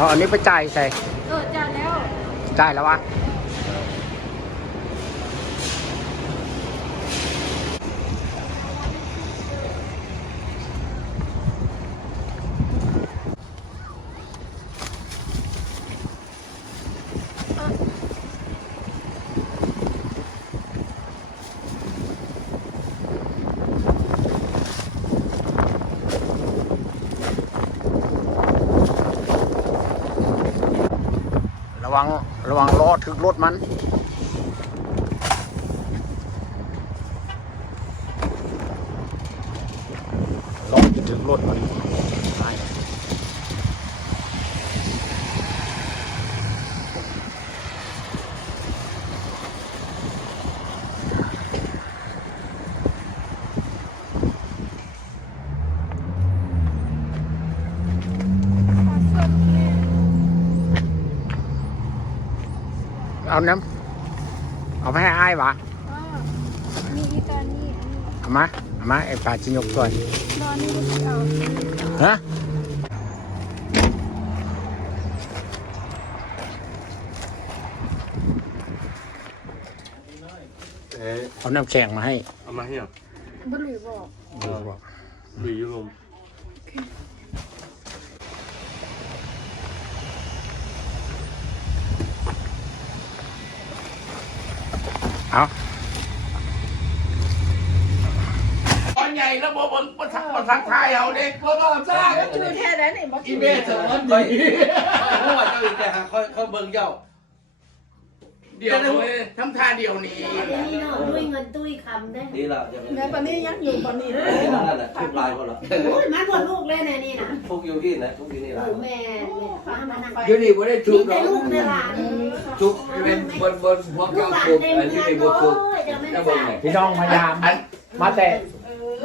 เอาอันนี้ไปจ่ายใส่จ่ายแล้ว จ่ายแล้ววะระวังล้อถึกรถมันล้อจะถึกรถมันเอาน้ำเอาไปให้อ้ายวะมีอีกอันนี้เอามาไอ้ปลาจินยกตัวนอนนี่ก็เอาฮะเอาน้ำแข็งมาให้เอามาให้เหรอบุหรี่บอก หรือยุลมเอาตอนใหญ่แล้วบอกมันทักทายเอาเด็กก็ต้องสร้าง ชื่อแท้แล้วนี่บอก อีเมลถึงมันดีเพราะว่าเจ้าอีกแต่เขาเบิ่งเจ้าเดี๋ยวทำท่าเดียวนี้ นี่เนาะด้วยเงินตุ้ยคำได้ นี่แหละ แม่ปนี้ยังอยู่ปนี้เลย นั่นแหละทุกลายคนละ โอ้ยมาหมดลูกเลยนะนี่นะ ทุกอยู่ที่นะทุกอยู่นี่แหละ โอ้แม่ฟ้ามานั่ง เดี๋ยวนี้ไม่ได้ชุ มี บหร แต่ อก ลูกในหลาน ชุบเป็นบนหัว ลู เจ้าก หลาน ชุบ เต็ม อันนี้ งาน เป็นบ โอ้ นชุบ ยเดี๋ยวไม่ แล้ว ได้ บนไหน พี่น้องพยายามมาแต่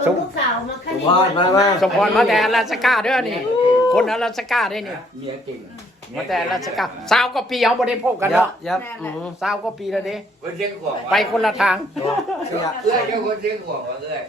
ลูกสาวมาคันนี้ สมพรมาแต่ลาสก้าเด้อนี่คนอลาสก้าได้นี่ เมียเก่ง มาแต่ลาสก้าสาวก็ปีเอาบ่ได้พบกันเนาะ ยับ สาวก็ปีแล้วเด้ คนเชียงขวาง ไปคนละทาง เอื้อยเจ้าคนเชียงขวางเอื้อย